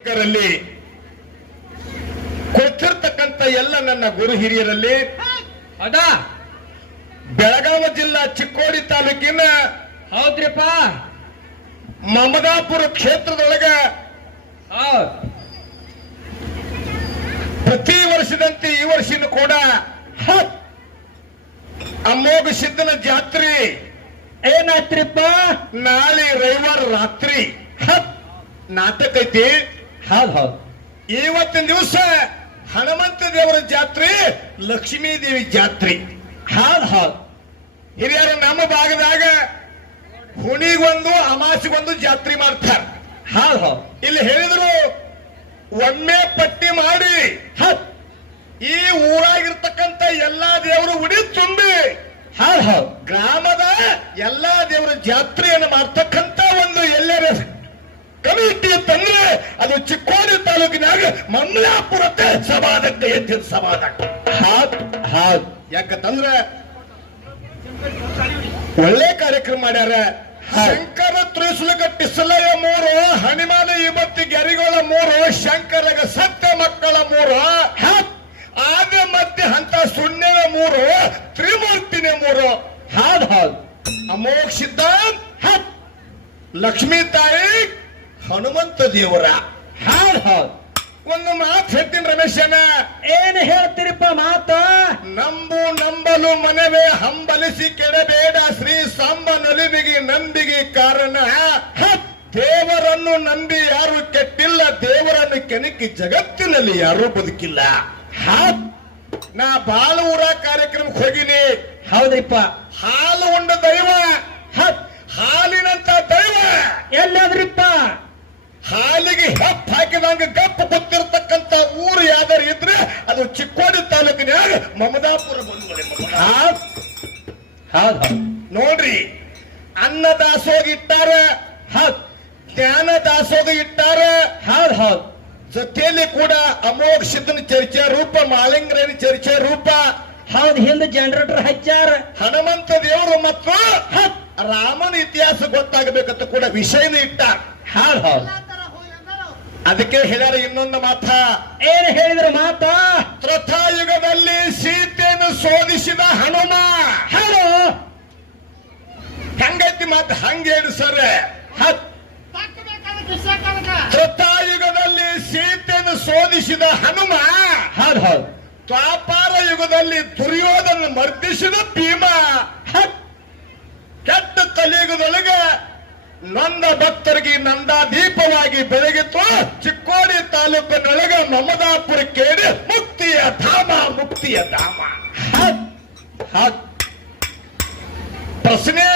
ರಲ್ಲಿ ಕೊಟ್ಟಿರ್ತಕ್ಕಂಥ ಎಲ್ಲ ನನ್ನ ಗುರು ಹಿರಿಯರಲ್ಲಿ ಹೌದಾ ಬೆಳಗಾವಿ ಜಿಲ್ಲಾ ಚಿಕ್ಕೋಡಿ ತಾಲೂಕಿನ ಹೌದ್ರಿಪ್ಪ ಮಮದಾಪುರ ಕ್ಷೇತ್ರದೊಳಗ ಹೌದ್ ಪ್ರತಿ ವರ್ಷದಂತೆ ಈ ವರ್ಷನೂ ಕೂಡ ಅಮೋಘ ಸಿದ್ಧನ ಜಾತ್ರೆ ಏನಾಯ್ತ್ರಿಪ್ಪ ನಾಳೆ ರವಿವಾರ ರಾತ್ರಿ ನಾಟಕ ಐತಿ. ಹೌದ್ ಹೌದ್ ಇವತ್ತಿನ ದಿವಸ ಹನುಮಂತ ದೇವರ ಜಾತ್ರೆ, ಲಕ್ಷ್ಮೀ ದೇವಿ ಜಾತ್ರೆ. ಹೌದ್ ಹೌದ್ ಹಿರಿಯರು ನಮ್ಮ ಭಾಗದಾಗ ಹುಣಿಗೊಂದು ಅಮಾಸಿಗೊಂದು ಜಾತ್ರೆ ಮಾಡ್ತಾರ. ಹೌದ್ ಹೌದ್ ಇಲ್ಲಿ ಹೇಳಿದ್ರು ಒಮ್ಮೆ ಪಟ್ಟಿ ಮಾಡಿ ಈ ಊರಾಗಿರ್ತಕ್ಕಂಥ ಎಲ್ಲಾ ದೇವರು ಉಡಿ ತುಂಬಿ ಹೌದ್ ಹೌದ್ ಗ್ರಾಮದ ಎಲ್ಲಾ ದೇವರ ಜಾತ್ರೆಯನ್ನು ಮಾಡ್ತಕ್ಕಂಥ ಒಂದು ಎಲ್ಲರ ಕಮಿಟಿ ತಂದ್ರೆ ಅದು ಚಿಕ್ಕೋಡಿ ತಾಲೂಕಿನಾಗ ಮಮಲಾಪುರಕ್ಕೆ ಸಭಾದಕ್ಕ ಎದ್ದ ಸಭಾದಕ್ಕ. ಹೌದ್ ಹೌದ್ ಯಾಕಂತಂದ್ರೆ ಒಳ್ಳೆ ಕಾರ್ಯಕ್ರಮ ಮಾಡ್ಯಾರ. ಶಂಕರ ತ್ರಿಶೂಲಗಟ್ಟಿ ಸಲಯ 3, ಹನುಮಾನ ಇವತ್ತಿ ಗೆರಿಗಳ 3, ಶಂಕರಗ ಸತ್ಯ ಮಕ್ಕಳ 3, ಆದ ಮಧ್ಯೆ ಹಂತ ಸುಣ್ಯನ 3, ತ್ರಿಮೂರ್ತಿನೇ 3. ಹೌದ್ ಹೌದ್ ಅಮೋಘ ಸಿದ್ಧಾಂತ ಲಕ್ಷ್ಮೀ ತಾಯಿ ಹನುಮಂತ ದೇವರ. ಹೌದ್ ಹೌದ್ ಒಂದು ಮಾತು ಹೇಳ್ತೀನಿ ರಮೇಶನ, ಏನ್ ಹೇಳ್ತೀರಿಪ್ಪ ಮಾತ? ನಂಬಲು ಮನವೇ ಹಂಬಲಿಸಿ ಕೆಡಬೇಡ, ಶ್ರೀ ಸಾಂಬ ನಲಿವಿಗೆ ನಂಬಿಗೆ ಕಾರಣ. ದೇವರನ್ನು ನಂಬಿ ಯಾರು ಕೆಟ್ಟಿಲ್ಲ, ದೇವರನ್ನು ಕೆಣಕಿ ಜಗತ್ತಿನಲ್ಲಿ ಯಾರೂ ಬದುಕಿಲ್ಲ. ನಾ ಬಾಳ ಊರ ಕಾರ್ಯಕ್ರಮಕ್ಕೆ ಹೋಗಿನಿ. ಹೌದ್ರಿಪ್ಪ ಹಾಲು ಉಂಡ ದೈವ, ಹಾಲಿನಂತ ದೈವ ಎಲ್ಲದ್ರಿಪ್ಪ? ಹಾಲಿಗೆ ಹೆಪ್ಪ ಹಾಕಿದಂಗ ಗಪ್ಪ ಗೊತ್ತಿರತಕ್ಕಂತ ಊರು ಯಾವ್ದಾರು ಇದ್ರೆ ಅದು ಚಿಕ್ಕೋಡಿ ತಾಲೂಕಿನಾಗ ಮಮದಾಪುರ ಬಂದ್ವರೆ. ಹೌದ್ ಹೌದ್ ಹೌದ್ ನೋಡ್ರಿ, ಅನ್ನ ದಾಸೋಗ ಇಟ್ಟಾರ, ಹೌದ್ ಜ್ಞಾನ ದಾಸೋಗ ಇಟ್ಟಾರ. ಹೌದ್ ಹೌದ್ ಜೊತೆಯಲ್ಲಿ ಕೂಡ ಅಮೋಘ ಸಿದ್ಧನ ಚರ್ಚೆ ರೂಪ, ಮಾಳಿಂಗರೇನ ಚರ್ಚೆ ರೂಪ, ಹೌದ್ ಹಿಂದ ಜನರೇಟರ್ ಹಚ್ಚಾರ. ಹನುಮಂತ ದೇವರು ಮತ್ತು ರಾಮನ ಇತಿಹಾಸ ಗೊತ್ತಾಗಬೇಕಂತ ಕೂಡ ವಿಷಯನ ಇಟ್ಟಾರ. ಹೌದ್ ಹೌದ್ ಅದಕ್ಕೆ ಹೇಳ್ಯಾರ ಇನ್ನೊಂದು ಮಾತ. ಏನ್ ಹೇಳಿದ್ರ ಮಾತ? ತ್ರತಾಯುಗದಲ್ಲಿ ಸೀತೆಯನ್ನು ಶೋಧಿಸಿದ ಹನುಮ. ಹಲೋ ಹಂಗೈತಿ ಮಾತು, ಹಂಗೇನು ಸರ್? ತ್ರತಾಯುಗದಲ್ಲಿ ಸೀತೆಯನ್ನು ಶೋಧಿಸಿದ ಹನುಮ. ಹೌದ್ ಹೌದ್ ದ್ವಾಪಾರ ಯುಗದಲ್ಲಿ ದುರ್ಯೋಧನ ಮರ್ದಿಸಿದ ಭೀಮ. ಕೆಟ್ಟ ಕಲಿಯುಗದೊಳಗೆ ನೊಂದ ಭಕ್ತರಿಗೆ ನಂದಾದೀಪವಾಗಿ ಬೆಳಗಿತ್ತು ಚಿಕ್ಕೋಡಿ ತಾಲೂಕಿನೊಳಗ ಮಮದಾಪುರ ಕೇಳಿ ಮುಕ್ತಿಯ ಧಾಮ, ಮುಕ್ತಿಯ ಧಾಮ. ಪ್ರಶ್ನೆ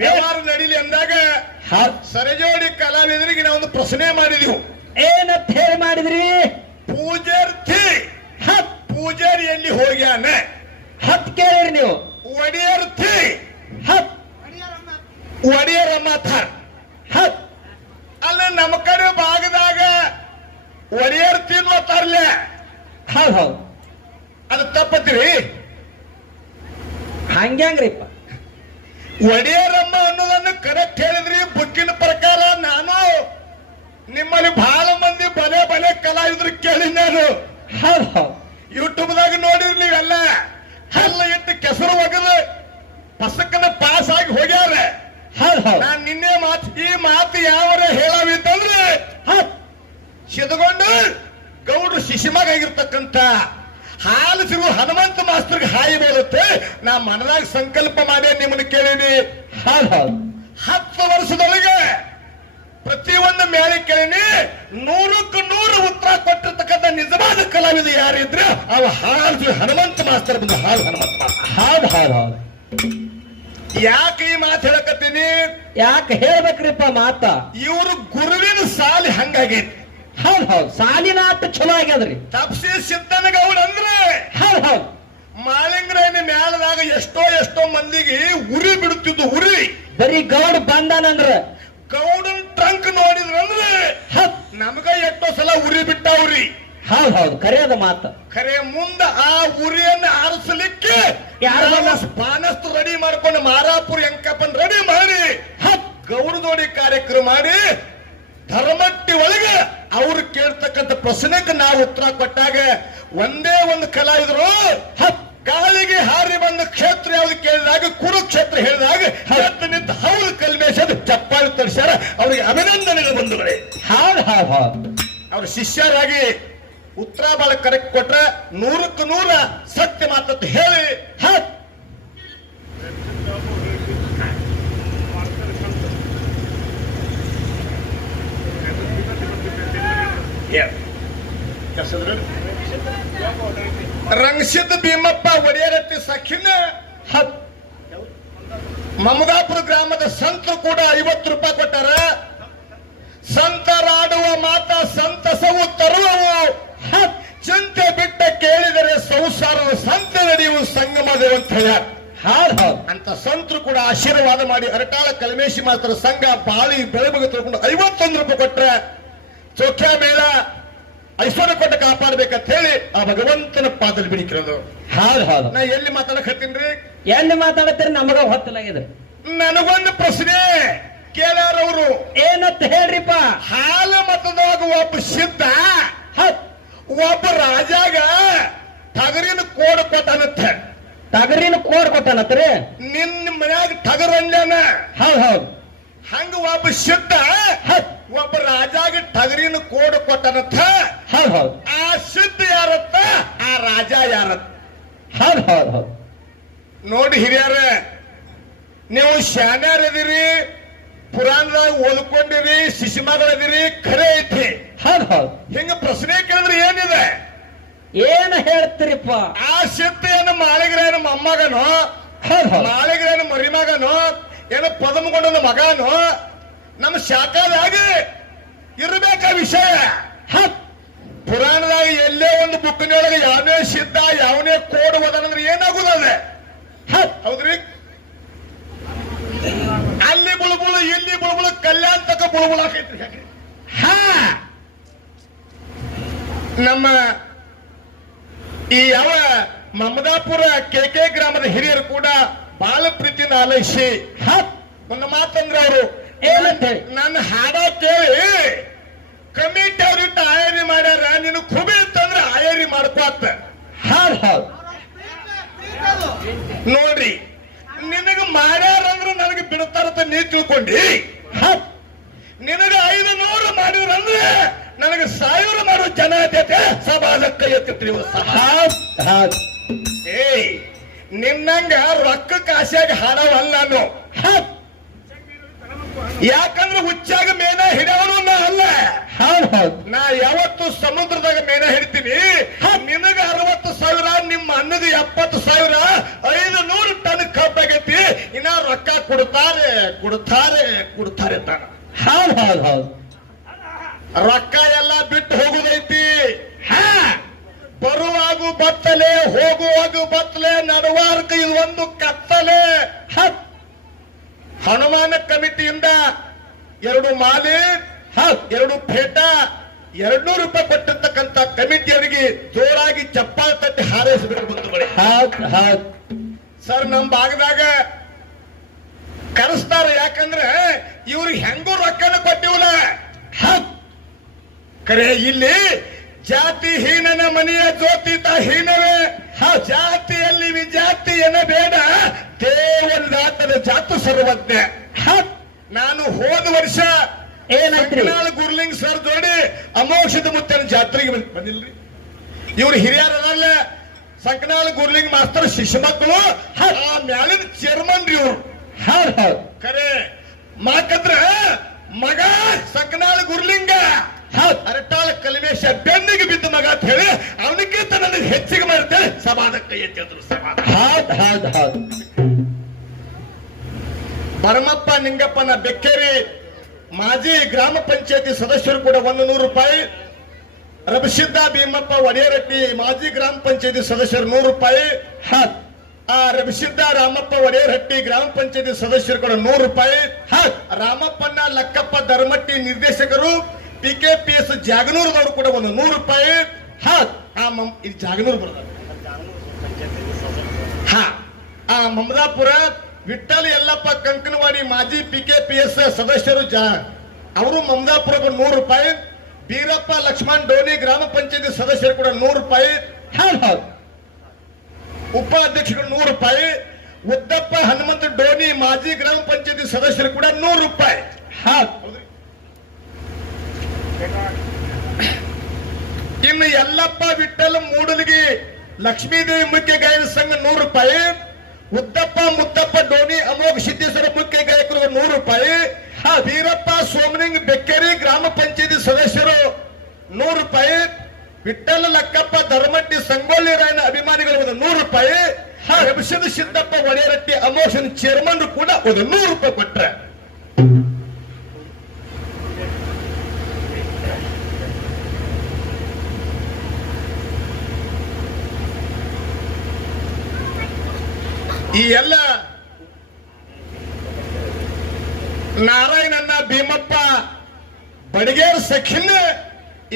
ವ್ಯವಹಾರ ನಡೀಲಿ ಅಂದಾಗ ಸರಜೋಡಿ ಕಲಾವಿದರಿಗೆ ನಾವು ಒಂದು ಪ್ರಶ್ನೆ ಮಾಡಿದೆವು. ಏನಂತ ಹೇಳಿ ಮಾಡಿದ್ರಿ? ಪೂಜಾರ್ಥಿ ಪೂಜಾರಿ ಎಲ್ಲಿ ಹೋಗ್ಯಾನ? ಕೇಳಿರಿ ನೀವು. ಒಡೆಯರ್ಥಿ ಒಡೆಯರಮ್ಮ ಅಲ್ಲ ನಮ್ಮ ಕಡೆ ಭಾಗದಾಗ ಒಡೆಯರ್ಥಿ ಅನ್ನೋತಾರಲ್ಲ, ಹೌದ್ ಹೌದ್ ಅದು ತಪ್ಪತ್ತೀರಿ. ಹಂಗ್ಯಾಂಗ್ರಿಪ್ಪ? ಒಡೆಯರಮ್ಮ ಅನ್ನೋದನ್ನು ಕರೆಕ್ಟ್ ಹೇಳಿದ್ರಿ. ಬುಕ್ಕಿನ ಪ್ರಕಾರ ನಾನು ನಿಮ್ಮಲ್ಲಿ ಬಹಳ ಮಂದಿ ಬಲೆ ಬಲೆ ಕಲಾವಿದ್ರು ಕೇಳಿ ನಾನು. ಹೌದ್ ಹೌದ್ ಯೂಟ್ಯೂಬ್ದಾಗ ನೋಡಿದ್ರಿ ನೀವೆಲ್ಲ. ಹಲ್ಲ ಇಟ್ಟು ಕೆಸರು ಒಗದು ಪಸಕ್ಕನ ಪಾಸ್ ಆಗಿ ಹೋಗ್ಯಾರ. ಹೌದ್ ಹೌದ್ ನಾನ್ ನಿನ್ನೆ ಈ ಮಾತು ಯಾವರ ಹೇಳವಿತ್ತಂದ್ರೆ ಸಿದ್ಧಗೊಂಡು ಗೌಡ್ರು ಶಿಶಿಮಾಗ ಆಗಿರ್ತಕ್ಕಂಥ ಹಾಲು ಸಿಗು ಹನುಮಂತ ಮಾಸ್ತರ್ಗೆ ಹಾಯಿ ಬರುತ್ತೆ. ನಾ ಮನದಾಗ ಸಂಕಲ್ಪ ಮಾಡಿ ನಿಮ್ಮನ್ನು ಕೇಳೀನಿ. ಹೌದ್ ಹೌದ್ 10 ವರ್ಷದೊಳಗೆ ಪ್ರತಿಯೊಂದು ಮೇಳೆ ಕೇಳೀನಿ. 100ಕ್ಕೆ 100 ಉತ್ತರ ಕೊಟ್ಟಿರ್ತಕ್ಕಂಥ ನಿಜವಾದ ಕಲಾವಿದ ಯಾರಿದ್ರೆ ಅವ ಹಾಲು ಹನುಮಂತ ಮಾಸ್ತರ್ ಬಂದು ಹಾಲು ಹನುಮಂತ ಮಾಸ್ತರ್. ಹೌದ್ ಹೌದ್ ಹೌದ್ ಯಾಕೆ ಈ ಮಾತು ಹೇಳಕತ್ತೀನಿ? ಯಾಕೆ ಹೇಳ್ಬೇಕ್ರಿಪ್ಪ ಮಾತ? ಇವರು ಗುರುವಿನ ಸಾಲಿ ಹಂಗಾಗೈತಿ. ಹೌದ್ ಹೌದ್ ಸಾಲಿನ ಆಟ ಚಲೋ ಆಗ್ಯದ್ರಿ. ತಪ್ಸಿ ಸಿದ್ದನಗೌಡ ಅಂದ್ರೆ ಹೌದ್ ಹೌದ್ ಮಾಳಿಂಗರೇನ ಮ್ಯಾಲದಾಗ ಎಷ್ಟೋ ಮಂದಿಗೆ ಉರಿ ಬಿಡುತ್ತಿದ್ದು. ಉರಿ ಬರೀ ಗೌಡ್ ಬಂದಾನಂದ್ರ ಗೌಡನ್ ಟ್ರಂಕ್ ನೋಡಿದ್ರಂದ್ರೆ ನಮಗ ಎಷ್ಟೋ ಸಲ ಉರಿ ಬಿಟ್ಟಾವ್ರಿ. ಹೌದ್ ಹೌದ್ ಕರೆಯದ ಮಾತ. ಖರೆ ಮುಂದ ಆ ಉರಿಯನ್ನು ಆರಿಸಲಿಕ್ಕೆ ಬಾನಸ್ತು ರೆಡಿ ಮಾಡ್ಕೊಂಡು ಮಾರಾಪುರ ಎಂಕಪ್ಪನ್ ರೆಡಿ ಮಾಡಿ ಗೌಡದೋಡಿ ಕಾರ್ಯಕ್ರಮ ಮಾಡಿ ಧರ್ಮಟ್ಟಿ ಒಳಗೆ ಅವ್ರ ಅಂತಕ್ಕಂಥ ಪ್ರಶ್ನೆಗೆ ನಾವು ಉತ್ತರ ಕೊಟ್ಟಾಗ ಒಂದೇ ಒಂದು ಕಲಾವಿದರು ಗಾಳಿಗೆ ಹಾರಿ ಬಂದ ಕ್ಷೇತ್ರ ಯಾವ್ದು ಕೇಳಿದಾಗ ಕುರುಕ್ಷೇತ್ರ ಹೇಳಿದಾಗ ಎದ್ದು ನಿಂತು ಹೌದು ಕಲ್ಮೇಶ್ ಚಪ್ಪಾಳಿ ತರಿಸ್ಯಾರ. ಅವ್ರಿಗೆ ಅಭಿನಂದನೆಗಳು ಬಂಧುಗಳೇ. ಹೌದ್ ಹೌದ್ ಹೌದ್ ಅವ್ರ ಶಿಷ್ಯರಾಗಿ ಉತ್ತರ ಬಹಳ ಕರೆಕ್ಟ್ ಕೊಟ್ರೆ 100ಕ್ಕೆ 100 ಸತ್ಯ ಮಾತಂತ ಹೇಳಿ ರಂಗಸಿದ್ದ ಭೀಮಪ್ಪ ಒಡೆಯರಟ್ಟಿ ಸಖಿನ ಮಮದಾಪುರ ಗ್ರಾಮದ ಸಂತರು ಕೂಡ 50 ರೂಪಾಯಿ ಕೊಟ್ಟಾರ. ಸಂತರಾಡುವ ಮಾತ ಸಂತಸವು ತರುವವು, ಚಿಂತೆ ಬಿಟ್ಟ ಕೇಳಿದರೆ ಸಂಸಾರದ ಸಂತ ನಡೆಯುವ ಸಂಗಮದೇವ ಅಂತ ಹೇಳ್ಯಾರ. ಅಂತ ಸಂತರು ಕೂಡ ಆಶೀರ್ವಾದ ಮಾಡಿ ಅರಟಾಳ ಕಲ್ಮೇಶಿ ಮಾಸ್ತರ ಸಂಘ ಬಾಳಿ ಬೆಳಬಗ ತಿಳ್ಕೊಂಡು 51 ರೂಪಾಯಿ ಕೊಟ್ರೆ ಚೋಖ್ಯಾ ಮೇಳ ಐಶ್ವರ್ಯ ಕೊಟ್ಟ ಕಾಪಾಡ್ಬೇಕಂತ ಹೇಳಿ ಆ ಭಗವಂತನ ಪಾದಲ್ಲಿ ಬಿಡಿಕಿರೋದು. ನಾ ಎಲ್ಲಿ ಮಾತಾಡಕ್ ಹತ್ತೀನ್ರಿ? ಎಲ್ಲಿ ಮಾತಾಡತ್ತೀರಿ? ನಮಗ ಹೊತ್ತಲಾಗಿದೆ. ನನಗೊಂದು ಪ್ರಶ್ನೆ ಕೇಳ್ಯಾರವರು. ಏನಂತ ಹೇಳ್ರಿಪ್ಪ? ಹಾಲ ಮತದಾಗ ಒಬ್ಬ ಸಿದ್ಧ ಒಬ್ಬ ರಾಜಾಗ ಟಗರಿನ ಕೋಡ್ ಕೊಟ್ಟನತ್ತ. ಟಗರಿನ ಕೋಡ್ ಕೊಟ್ಟನತ್ರಿ? ನಿನ್ನ ಮನ್ಯಾಗ ಟಗರ್ ಅನ್ಯಾನ. ಹೌದ್ ಹಂಗ ಒಬ್ಬ ಸಿದ್ಧ ಒಬ್ಬ ರಾಜಾಗ ಟಗರಿನ ಕೋಡ್ ಕೊಟ್ಟನತ್ತ. ಹೌದ್ ಆ ಸಿದ್ಧ ಯಾರತ್ತ, ಆ ರಾಜ ಯಾರತ್ತ? ಹೌದ್ ನೋಡಿ ಹಿರಿಯರ, ನೀವು ಶಾನ್ಯಾರದಿರಿ, ಪುರಾಣದಾಗ ಓದ್ಕೊಂಡಿರಿ, ಶಿಶುಮಗಳದಿರಿ, ಖರೆ ಐತಿ. ಹಿಂಗ ಪ್ರಶ್ನೆ ಕೇಳಿದ್ರೆ ಏನಿದೆ? ಏನ ಹೇಳ್ತೀರಿಪ್ಪ? ಆ ಸಿದ್ಧ ಏನು ಮಾಳಿಗ್ರೇನ ಮೊಮ್ಮಗನೋ, ಮಾಳಿಗ್ರೇನ ಮರಿಮಗನೋ, ಏನು ಪದಮಗೊಂಡನ ಮಗನೋ, ನಮ್ಮ ಶಾಖಾದಾಗ ಇರಬೇಕ ವಿಷಯ. ಪುರಾಣದಾಗ ಎಲ್ಲೇ ಒಂದು ಬುಕ್ಕಿನೊಳಗೆ ಯಾವನೇ ಸಿದ್ಧ ಯಾವನೇ ಕೋಡ್ ಓದನಂದ್ರೆ ಏನಾಗುತ್ತದೆ? ಹೌದ್ರಿ? ಅಲ್ಲಿ ಬುಳುಬುಳು, ಇಲ್ಲಿ ಬುಳುಬುಳು, ಕಲ್ಯಾಣ ತಕ ಬುಳುಬುಳು ಹಾಕೈತ್ರಿ. ನಮ್ಮ ಈ ಯಾವ ಮಮದಾಪುರ ಕೆಕೆ ಗ್ರಾಮದ ಹಿರಿಯರು ಕೂಡ ಬಹಳ ಪ್ರೀತಿಯಿಂದ ಆಲೈಸಿ ಒಂದು ಮಾತಂದ್ರೆ ಅವರು ಏನಂತ ಹೇಳಿ? ನನ್ನ ಹಾಡ ಕೇಳಿ ಕಮಿಟಿ ಅವ್ರಿಟ್ಟು ಆಯರಿ ಮಾಡ್ಯಾರ, ನೀನು ಖುಬಿ ಇತ್ತಂದ್ರೆ ಆಯರಿ ಮಾಡ್ಕೋತ. ನೋಡ್ರಿ, ನಿನಗ ಮಾಡ್ಯಾರಂದ್ರೆ ನನಗೆ ಬಿಡ್ತಾರಂತ ನೀ ತಿಳ್ಕೊಂಡಿ. ನಿನಗ 500 ಮಾಡಿದ್ರಂದ್ರೆ ನನಗೆ 1000 ಮಾಡುವ ಜನ ಜೊತೆ ಸಭಾಲಕ್ಕ ಎತ್ತಿರ್ತೀವಿ. ಏಯ್, ನಿನ್ನಂಗ ರೊಕ್ಕಕ್ಕೆ ಆಸೆಯಾಗಿ ಹಾಡವಲ್ಲ ನಾನು. ಯಾಕಂದ್ರೆ ಹುಚ್ಚಾಗ ಮೇನ ಹಿಡಿಯವನು ನಾ ಅಲ್ಲ. ನಾ ಯಾವತ್ತು ಸಮುದ್ರದಾಗ ಮೇನ ಹಿಡ್ತೀನಿ. ನಿನಗ 60,000, ನಿಮ್ಮ ಅನ್ನದ 70,000, 500 ಟನ್ ಕಬ್ಬಾಗೈತಿ. ಇನ್ನ ರೊಕ್ಕ ಕೊಡ್ತಾರೆ ತಾನ. ರೊಕ್ಕ ಎಲ್ಲ ಬಿಟ್ಟು ಹೋಗುದೈತಿ. ಬರುವಾಗ ಬತ್ತಲೆ, ಹೋಗುವಾಗ ಬತ್ತಲೆ, ನಡುವಾರ್ಕ ಇದು ಒಂದು ಕತ್ತಲೆ. ಹನುಮಾನ ಕಮಿಟಿಯಿಂದ 2 ಮಾಲೆ, 2 ಫೇಟ, 200 ರೂಪಾಯಿ ಕೊಟ್ಟಿರ್ತಕ್ಕಂಥ ಕಮಿಟಿಯವರಿಗೆ ಜೋರಾಗಿ ಚಪ್ಪಾಳೆ ತಟ್ಟಿ ಹಾರೈಸಬೇಕು ಬಂಧುಗಳೇ. ಸರ್, ನಮ್ಮ ಭಾಗದಾಗ ಕರೆಸ್ತಾರ. ಯಾಕಂದ್ರೆ ಇವ್ರಿಗೆ ಹೆಂಗೂ ರೊಕ್ಕನ ಕೊಟ್ಟಿವಲ್ಲ. ಕರೆ ಇಲ್ಲಿ ಜಾತಿ ಹೀನನ ಮನೆಯ ಜ್ಯೋತಿತ ಹೀನವೇ. ಜಾತಿಯಲ್ಲಿ ವಿಜಾತಿ ಏನ ಬೇಡ, ದೇವರ ಜಾತು ಸರ್ವಜ್ಞ. ನಾನು ಹೋದ ವರ್ಷ ಸಂಕನಾಳ ಗುರ್ಲಿಂಗ್ ಸರ್ ಜೋಡಿ ಅಮೋಕ್ಷದ ಮುತ್ತನ ಜಾತ್ರೆಗೆ ಬಂದಿಲ್ರಿ. ಇವ್ರು ಹಿರಿಯರಲ್ಲ, ಸಂಕನಾಳ ಗುರ್ಲಿಂಗ್ ಮಾಸ್ತರ್ ಶಿಷ್ಯ ಮಕ್ಕಳು, ಆ ಮ್ಯಾಲಿನ ಚೇರ್ಮನ್ ರೀ ಇವ್ರು. ಕರೆ ಮಾಕಂದ್ರ ಮಗ ಸಂಕನಾಳ ಗುರ್ಲಿಂಗ ಅರಟಾಳ ಕಲ್ಮೇಶ ಬೆನ್ನಿಗೆ ಬಿದ್ದ ಮಗ ಅಂತ ಹೇಳಿ ಅವನಿಗಿಂತ ನನಗೆ ಹೆಚ್ಚಿಗೆ ಮಾಡ್ತೇನೆ. ಸಮಾಜಕ್ಕೆ ಎತ್ತಿದ್ರು ಸಮಾಜ. ಭರಮಪ್ಪ ನಿಂಗಪ್ಪನ ಬೆಕ್ಕೇರಿ ಮಾಜಿ ಗ್ರಾಮ ಪಂಚಾಯತಿ ಸದಸ್ಯರು ಕೂಡ 100 ರೂಪಾಯಿ. ರಬಸಿದ್ದ ಭೀಮಪ್ಪ ಒಡೆಯರಟ್ಟಿ ಮಾಜಿ ಗ್ರಾಮ ಪಂಚಾಯತಿ ಸದಸ್ಯರು 100 ರೂಪಾಯಿ. ರಬಸಿದ್ದ ರಾಮಪ್ಪ ಒಡೆಯರಹಟ್ಟಿ ಗ್ರಾಮ ಪಂಚಾಯತಿ ಸದಸ್ಯರು ಕೂಡ 100 ರೂಪಾಯಿ. ರಾಮಪ್ಪನ ಲಕ್ಕಪ್ಪ ಧರ್ಮಟ್ಟಿ ನಿರ್ದೇಶಕರು PKPS ಜಾಗನೂರದವರು ಕೂಡ 100 ರೂಪಾಯಿ. ಇದು ಜಾಗನೂರು ಬರ್ತದೆ. ಮಮದಾಪುರ ವಿಠ್ಠಲ ಯಲ್ಲಪ್ಪ ಕಂಕನವಾಡಿ ಮಾಜಿ PKPS ಸದಸ್ಯರು ಅವರು ಮಮದಾಪುರ 100 ರೂಪಾಯಿ. ಬೀರಪ್ಪ ಲಕ್ಷ್ಮಣ್ ಡೋನಿ ಗ್ರಾಮ ಪಂಚಾಯತಿ ಸದಸ್ಯರು ಕೂಡ 100 ರೂಪಾಯಿ. ಹೌದು ಹೌದು. ಉಪಾಧ್ಯಕ್ಷರು 100 ರೂಪಾಯಿ. ಉದ್ದಪ್ಪ ಹನುಮಂತ ಡೋನಿ ಮಾಜಿ ಗ್ರಾಮ ಪಂಚಾಯತಿ ಸದಸ್ಯರು ಕೂಡ 100 ರೂಪಾಯಿ. ಹೌದು. ಇನ್ನು ಯಲ್ಲಪ್ಪ ವಿಠ್ಠಲ ಮೂಡಲಗಿ ಲಕ್ಷ್ಮೀದೇವಿ ಮುಖ್ಯ ಗಾಯನ ಸಂಘ 100 ರೂಪಾಯಿ. ಉದ್ದಪ್ಪ ಮುದ್ದಪ್ಪ ಡೋನಿ ಅಮೋಘ ಸಿದ್ದೇಶ್ವರ ಮುಖ್ಯ ಗಾಯಕರು 100 ರೂಪಾಯಿ. ವೀರಪ್ಪ ಸೋಮಲಿಂಗ್ ಬೆಕ್ಕೇರಿ ಗ್ರಾಮ ಪಂಚಾಯತಿ ಸದಸ್ಯರು 100 ರೂಪಾಯಿ. ವಿಠ್ಠಲ ಲಕ್ಕಪ್ಪ ಧರ್ಮಟ್ಟಿ ಸಂಗೊಳ್ಳಿ ರಾಯನ ಅಭಿಮಾನಿಗಳು 100 ರೂಪಾಯಿ. ರವಿಶದ ಸಿದ್ದಪ್ಪ ಒಡೆಯರಟ್ಟಿ ಅಮೋಷನ್ ಚೇರ್ಮನ್ ಕೂಡ 100 ರೂಪಾಯಿ ಕೊಟ್ರೆ. ಈ ಎಲ್ಲ ನಾರಾಯಣನ್ನ ಭೀಮಪ್ಪ ಬಡಿಗೇರ್ ಸಖಿನ್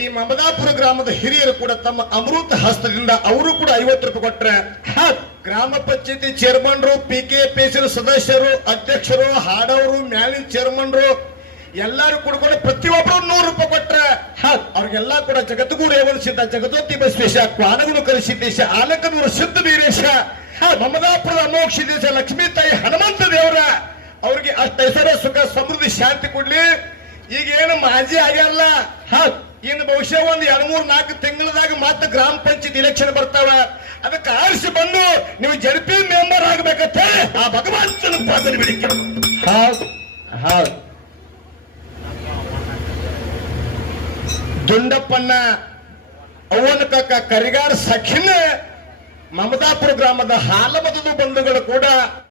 ಈ ಮಮದಾಪುರ ಗ್ರಾಮದ ಹಿರಿಯರು ಕೂಡ ತಮ್ಮ ಅಮೃತ ಹಸ್ತದಿಂದ ಅವರು ಕೂಡ 50 ರೂಪಾಯಿ ಕೊಟ್ರೆ. ಗ್ರಾಮ ಪಂಚಾಯತಿ ಚೇರ್ಮನ್ರು, PKPC ಸದಸ್ಯರು, ಅಧ್ಯಕ್ಷರು, ಹಾಡವರು, ಮ್ಯಾಲಿನ ಚೇರ್ಮನ್ರು ಎಲ್ಲರೂ ಕೂಡ್ಕೊಂಡು ಪ್ರತಿಯೊಬ್ಬರು 100 ರೂಪಾಯಿ ಕೊಟ್ರೆ. ಅವ್ರಿಗೆಲ್ಲ ಕೂಡ ಜಗದ್ಗುರು ರೇವಣ ಸಿದ್ಧ, ಜಗದೋತಿ ಬಸವೇಶ, ಕ್ವಾನಗುರು ಕರಿಸಿದ್ದೇಶ, ಆಲಕನೂರು ಸಿದ್ಧ ವೀರೇಶ, ಮಮದಾಪುರದ ಅಮೋಘ ಸಿದ್ದೇಶ, ಲಕ್ಷ್ಮೀ ತಾಯಿ ಹನುಮಂತ ದೇವರ ಅವ್ರಿಗೆ ಅಷ್ಟ ಐಶ್ವರ್ಯ ಸುಖ ಸಮೃದ್ಧಿ ಶಾಂತಿ ಕೊಡ್ಲಿ. ಈಗ ಏನು ಮಾಜಿ ಆಗ್ಯಾರಲ್ಲ, ಇನ್ನು ಬಹುಶಃ ಒಂದು 2-3-4 ತಿಂಗಳದಾಗ ಮತ್ತೆ ಗ್ರಾಮ ಪಂಚಾಯತ್ ಇಲೆಕ್ಷನ್ ಬರ್ತಾವ. ಅದಕ್ಕೆ ಆರಿಸಿ ಬಂದು ನೀವು JP ಮೆಂಬರ್ ಆಗ್ಬೇಕಂತ ಆ ಭಗವಂತನ ಪಾದನೆ ಬಿಡಿಕೆ. ಹೌದು ಹೌದು. ದುಂಡಪ್ಪನ್ನ ಅವನ ಕಾಕ ಕರಿಗಾರ ಸಖಿನ ಮಮದಾಪುರ ಗ್ರಾಮದ ಹಾಲಮದದು ಬಂಧುಗಳು ಕೂಡ